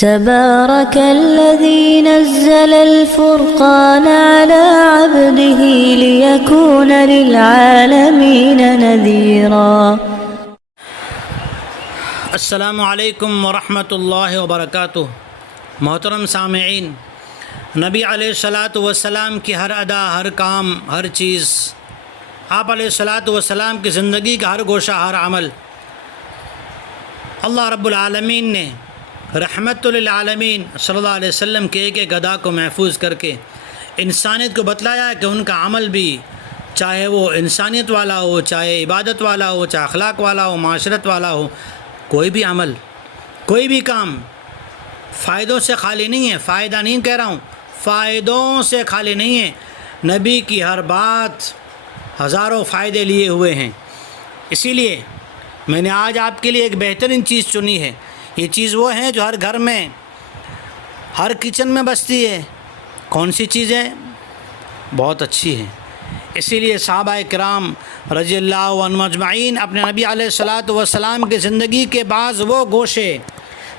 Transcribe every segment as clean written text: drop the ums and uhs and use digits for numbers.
تبارك الذي نزل الفرقان على عبده ليكون للعالمين نذيرا۔ السلام علیکم ورحمۃ اللہ وبرکاتہ۔ محترم سامعین، نبی علیہ الصلاۃ والسلام کی ہر ادا، ہر کام، ہر چیز، آپ علیہ الصلاۃ والسلام کی زندگی کا ہر گوشہ، ہر عمل اللہ رب العالمین نے رحمت للعالمین صلی اللہ علیہ وسلم کے ایک ایک ادا کو محفوظ کر کے انسانیت کو بتلایا کہ ان کا عمل بھی، چاہے وہ انسانیت والا ہو، چاہے عبادت والا ہو، چاہے اخلاق والا ہو، معاشرت والا ہو، کوئی بھی عمل، کوئی بھی کام فائدوں سے خالی نہیں ہے۔ فائدہ نہیں کہہ رہا ہوں، فائدوں سے خالی نہیں ہے۔ نبی کی ہر بات ہزاروں فائدے لیے ہوئے ہیں۔ اسی لیے میں نے آج آپ کے لیے ایک بہترین چیز چنی ہے۔ یہ چیز وہ ہے جو ہر گھر میں، ہر کچن میں بستی ہے۔ کون سی چیز ہے؟ بہت اچھی ہے۔ اسی لیے صحابہ کرام رضی اللہ عنہم اجمعین اپنے نبی علیہ الصلاۃ والسلام کی زندگی کے بعض وہ گوشے،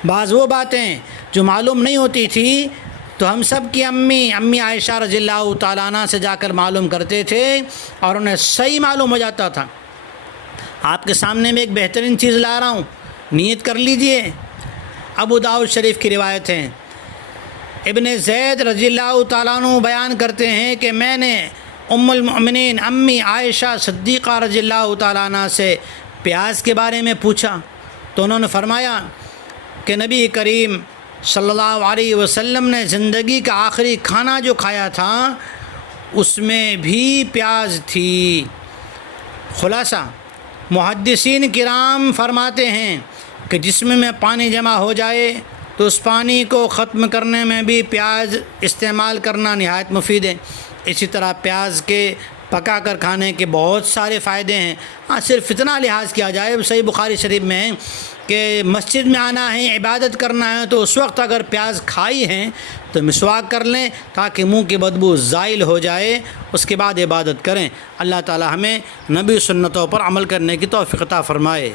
بعض وہ باتیں جو معلوم نہیں ہوتی تھی، تو ہم سب کی امی عائشہ رضی اللہ تعالیٰ عنہ سے جا کر معلوم کرتے تھے اور انہیں صحیح معلوم ہو جاتا تھا۔ آپ کے سامنے میں ایک بہترین چیز لا رہا ہوں، نیت کر لیجئے۔ ابو داؤد شریف کی روایت ہے، ابن زید رضی اللہ تعالیٰ عنہ بیان کرتے ہیں کہ میں نے ام المؤمنین امی عائشہ صدیقہ رضی اللہ تعالیٰ عنہ سے پیاز کے بارے میں پوچھا، تو انہوں نے فرمایا کہ نبی کریم صلی اللہ علیہ وسلم نے زندگی کا آخری کھانا جو کھایا تھا اس میں بھی پیاز تھی۔ خلاصہ، محدثین کرام فرماتے ہیں کہ جسم میں پانی جمع ہو جائے تو اس پانی کو ختم کرنے میں بھی پیاز استعمال کرنا نہایت مفید ہے۔ اسی طرح پیاز کے پکا کر کھانے کے بہت سارے فائدے ہیں۔ صرف اتنا لحاظ کیا جائے، صحیح بخاری شریف میں ہے کہ مسجد میں آنا ہے، عبادت کرنا ہے، تو اس وقت اگر پیاز کھائی ہیں تو مسواک کر لیں تاکہ منہ کی بدبو زائل ہو جائے، اس کے بعد عبادت کریں۔ اللہ تعالی ہمیں نبی سنتوں پر عمل کرنے کی توفیق عطا فرمائے۔